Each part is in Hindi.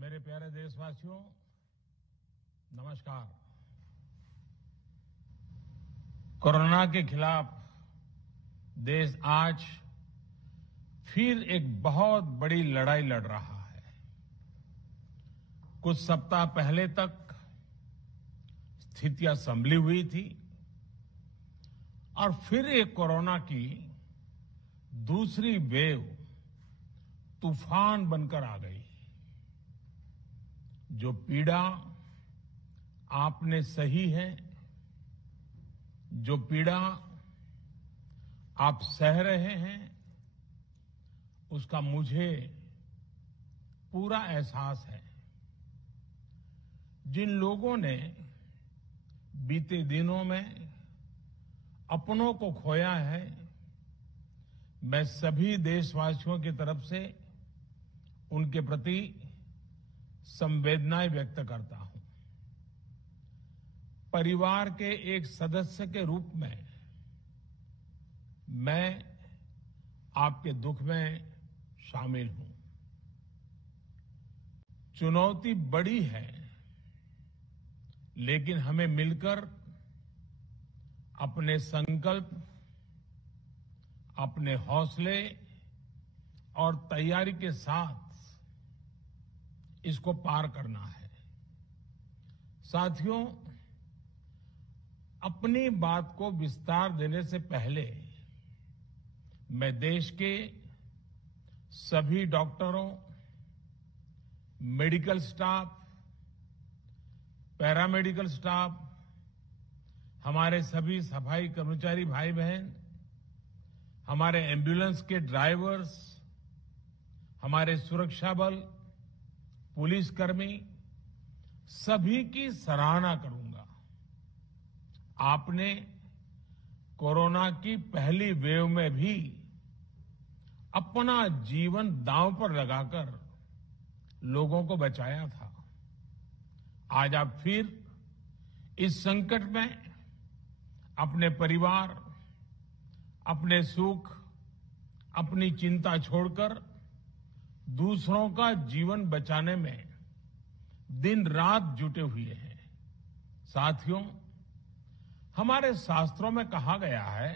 मेरे प्यारे देशवासियों, नमस्कार। कोरोना के खिलाफ देश आज फिर एक बहुत बड़ी लड़ाई लड़ रहा है। कुछ सप्ताह पहले तक स्थितियां संभली हुई थी और फिर एक कोरोना की दूसरी वेव तूफान बनकर आ गई। जो पीड़ा आपने सही है, जो पीड़ा आप सह रहे हैं, उसका मुझे पूरा एहसास है। जिन लोगों ने बीते दिनों में अपनों को खोया है, मैं सभी देशवासियों की तरफ से उनके प्रति संवेदनाएं व्यक्त करता हूं। परिवार के एक सदस्य के रूप में मैं आपके दुख में शामिल हूं। चुनौती बड़ी है, लेकिन हमें मिलकर अपने संकल्प, अपने हौसले और तैयारी के साथ इसको पार करना है। साथियों, अपनी बात को विस्तार देने से पहले मैं देश के सभी डॉक्टरों, मेडिकल स्टाफ, पैरामेडिकल स्टाफ, हमारे सभी सफाई कर्मचारी भाई बहन, हमारे एम्बुलेंस के ड्राइवर्स, हमारे सुरक्षा बल, पुलिसकर्मी, सभी की सराहना करूंगा। आपने कोरोना की पहली वेव में भी अपना जीवन दांव पर लगाकर लोगों को बचाया था। आज आप फिर इस संकट में अपने परिवार, अपने सुख, अपनी चिंता छोड़कर दूसरों का जीवन बचाने में दिन रात जुटे हुए हैं। साथियों, हमारे शास्त्रों में कहा गया है,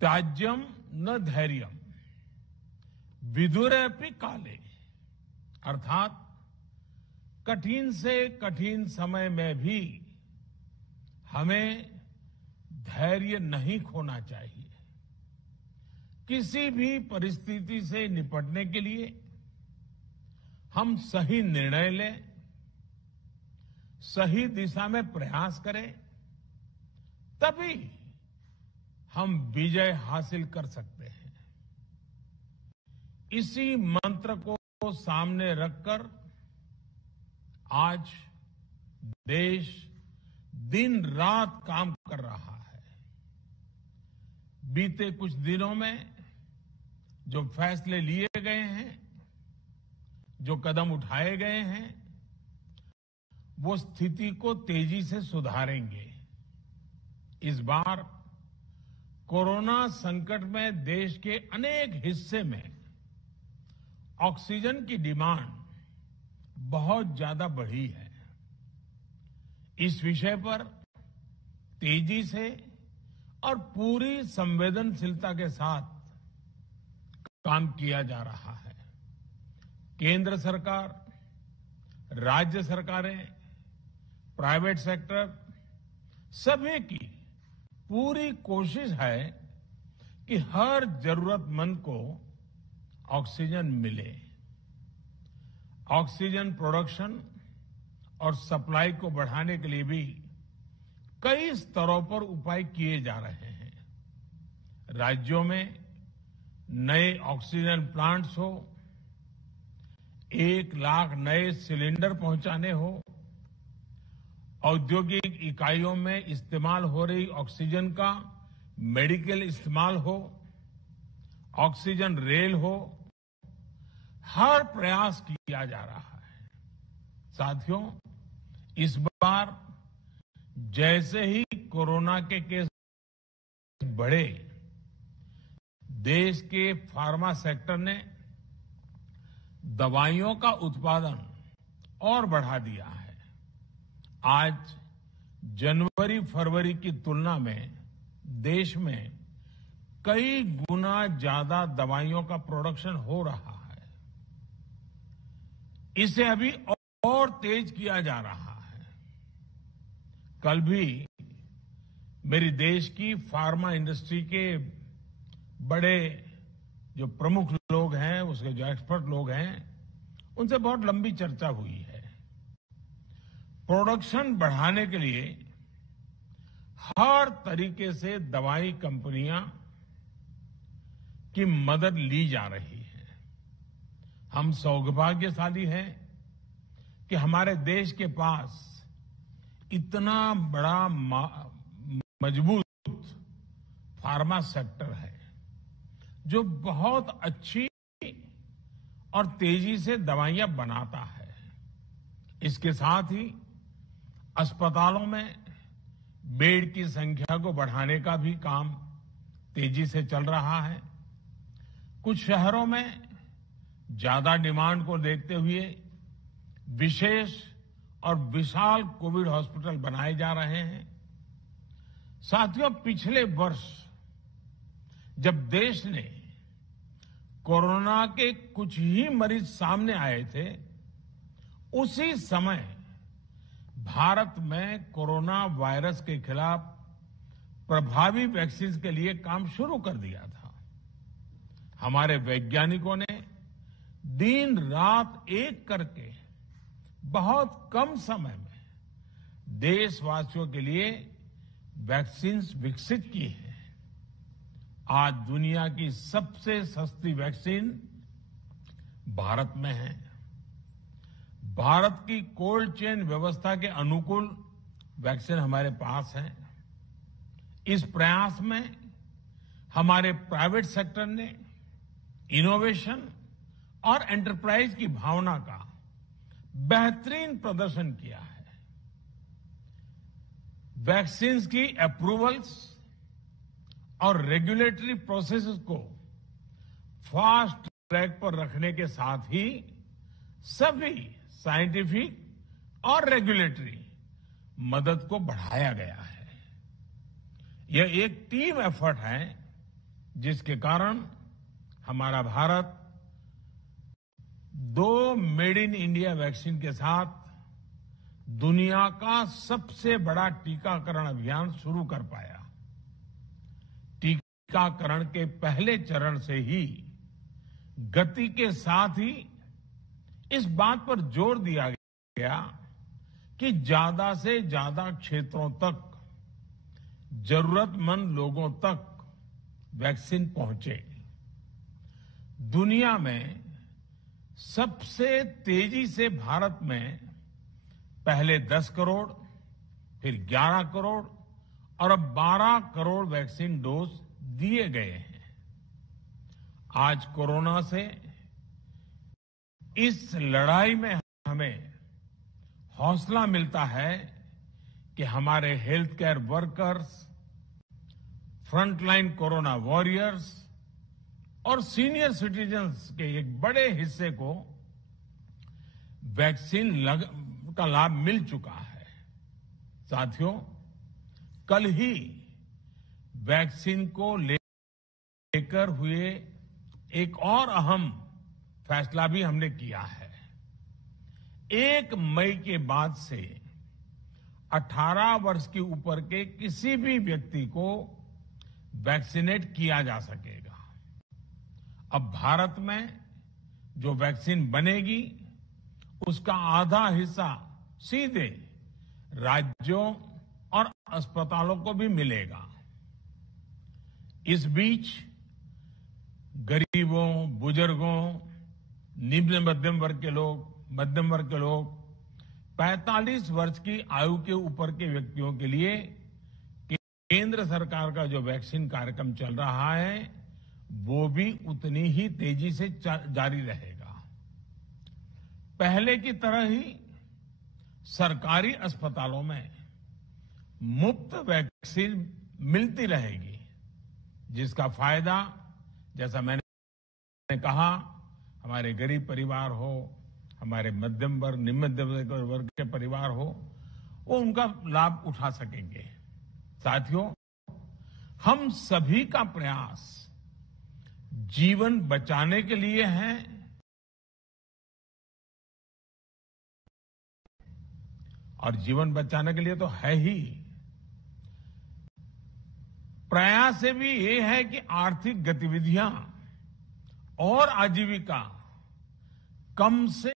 त्याज्यम न धैर्यम विदुरेऽपि काले, अर्थात कठिन से कठिन समय में भी हमें धैर्य नहीं खोना चाहिए। किसी भी परिस्थिति से निपटने के लिए हम सही निर्णय लें, सही दिशा में प्रयास करें, तभी हम विजय हासिल कर सकते हैं। इसी मंत्र को सामने रखकर आज देश दिन रात काम कर रहा है। बीते कुछ दिनों में जो फैसले लिए गए हैं, जो कदम उठाए गए हैं, वो स्थिति को तेजी से सुधारेंगे। इस बार कोरोना संकट में देश के अनेक हिस्से में ऑक्सीजन की डिमांड बहुत ज्यादा बढ़ी है। इस विषय पर तेजी से और पूरी संवेदनशीलता के साथ काम किया जा रहा है। केंद्र सरकार, राज्य सरकारें, प्राइवेट सेक्टर, सभी की पूरी कोशिश है कि हर जरूरतमंद को ऑक्सीजन मिले। ऑक्सीजन प्रोडक्शन और सप्लाई को बढ़ाने के लिए भी कई स्तरों पर उपाय किए जा रहे हैं। राज्यों में नए ऑक्सीजन प्लांट्स हो, 1 लाख नए सिलेंडर पहुंचाने हो, औद्योगिक इकाइयों में इस्तेमाल हो रही ऑक्सीजन का मेडिकल इस्तेमाल हो, ऑक्सीजन रेल हो, हर प्रयास किया जा रहा है। साथियों, इस बार जैसे ही कोरोना के केस बढ़े, देश के फार्मा सेक्टर ने दवाइयों का उत्पादन और बढ़ा दिया है। आज जनवरी फरवरी की तुलना में देश में कई गुना ज्यादा दवाइयों का प्रोडक्शन हो रहा है। इसे अभी और तेज किया जा रहा है। कल भी मेरी देश की फार्मा इंडस्ट्री के बड़े जो प्रमुख लोग हैं, उसके जो एक्सपर्ट लोग हैं, उनसे बहुत लंबी चर्चा हुई है। प्रोडक्शन बढ़ाने के लिए हर तरीके से दवाई कंपनियां की मदद ली जा रही है। हम सौभाग्यशाली हैं कि हमारे देश के पास इतना बड़ा मजबूत फार्मा सेक्टर है जो बहुत अच्छी और तेजी से दवाइयां बनाता है। इसके साथ ही अस्पतालों में बेड की संख्या को बढ़ाने का भी काम तेजी से चल रहा है। कुछ शहरों में ज्यादा डिमांड को देखते हुए विशेष और विशाल कोविड हॉस्पिटल बनाए जा रहे हैं। साथियों, पिछले वर्ष जब देश ने कोरोना के कुछ ही मरीज सामने आए थे, उसी समय भारत में कोरोना वायरस के खिलाफ प्रभावी वैक्सीन के लिए काम शुरू कर दिया था। हमारे वैज्ञानिकों ने दिन रात एक करके बहुत कम समय में देशवासियों के लिए वैक्सीन विकसित की है। आज दुनिया की सबसे सस्ती वैक्सीन भारत में है। भारत की कोल्ड चेन व्यवस्था के अनुकूल वैक्सीन हमारे पास है। इस प्रयास में हमारे प्राइवेट सेक्टर ने इनोवेशन और एंटरप्राइज की भावना का बेहतरीन प्रदर्शन किया है। वैक्सीन्स की अप्रूवल्स और रेगुलेटरी प्रोसेसेस को फास्ट ट्रैक पर रखने के साथ ही सभी साइंटिफिक और रेगुलेटरी मदद को बढ़ाया गया है। यह एक टीम एफर्ट है जिसके कारण हमारा Bharat 2 made in India vaccine के साथ दुनिया का सबसे बड़ा टीकाकरण अभियान शुरू कर पाया। टीकाकरण के पहले चरण से ही गति के साथ ही इस बात पर जोर दिया गया कि ज्यादा से ज्यादा क्षेत्रों तक, जरूरतमंद लोगों तक वैक्सीन पहुंचे। दुनिया में सबसे तेजी से भारत में पहले 10 करोड़, फिर 11 करोड़ और अब 12 करोड़ वैक्सीन डोज दिए गए हैं। आज कोरोना से इस लड़ाई में हमें हौसला मिलता है कि हमारे health care workers, frontline corona warriors और सीनियर सिटीजन्स के एक बड़े हिस्से को वैक्सीन का लाभ मिल चुका है। साथियों, कल ही वैक्सीन को लेकर हुए एक और अहम फैसला भी हमने किया है। 1 मई के बाद से 18 वर्ष के ऊपर के किसी भी व्यक्ति को वैक्सीनेट किया जा सकेगा। अब भारत में जो वैक्सीन बनेगी उसका आधा हिस्सा सीधे राज्यों और अस्पतालों को भी मिलेगा। इस बीच गरीबों, बुजुर्गों, निम्न मध्यम वर्ग के लोग 45 वर्ष की आयु के ऊपर के व्यक्तियों के लिए केंद्र सरकार का जो वैक्सीन कार्यक्रम चल रहा है वो भी उतनी ही तेजी से जारी रहेगा। पहले की तरह ही सरकारी अस्पतालों में मुफ्त वैक्सीन मिलती रहेगी, जिसका फायदा, जैसा मैंने कहा, हमारे गरीब परिवार हो, हमारे मध्यम वर्ग, निम्न मध्यम वर्ग के परिवार हो, वो उनका लाभ उठा सकेंगे। साथियों, हम सभी का प्रयास जीवन बचाने के लिए है और जीवन बचाने के लिए तो है ही। प्रयास से भी ये है कि आर्थिक गतिविधियां और आजीविका कम से